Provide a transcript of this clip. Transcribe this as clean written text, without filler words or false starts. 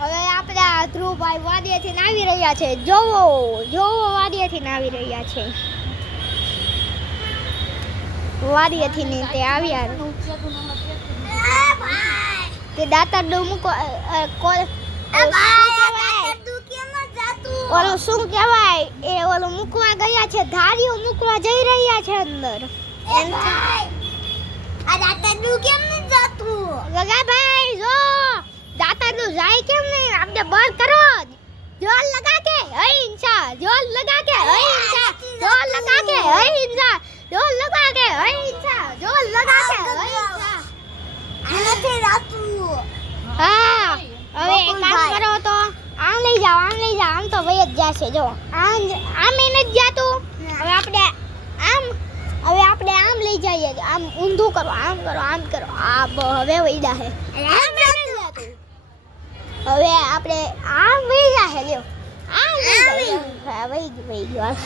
હવે આપણા ધ્રુવભાઈ વાડીએથી આવી રહ્યા છે. જોવો જોવો વાડીએથી આવી રહ્યા છે. વાડીએથી ને તે આવ્યા તે દાતા ડો મૂકો ઓલું શું કહેવાય એ ઓલું મૂકવા ગયા છે. ધારીઓ મૂકવા જઈ રહ્યા છે અંદર. આ દાતા ડુ કેમ ન જાતું? ગગાભાઈ જો દાતા ડુ જાય કેમ નહીં? આપણે બંધ કરો. જોર લગા કે અહિંસા, જોર લગા કે અહિંસા, જોર લગા કે અહિંસા, જોર લગા કે અહિંસા, જોર લગા કે અહિંસા. આનાથી રાતું. હા હવે એક કામ કરો તો આમ લઈ જાઓ, આમ લઈ જાઓ. આમ તો વહી જ જશે. જો આમ એને જ જાતું. હવે આપણે આમ લઈ જઈએ. આમ ઊંધું કરો, આમ કરો, આમ કરો. આ હવે વહી જાહે. હવે આપણે આમ વહી જાહે. લ્યો આમ વહી જાય. હા વહી ગયું.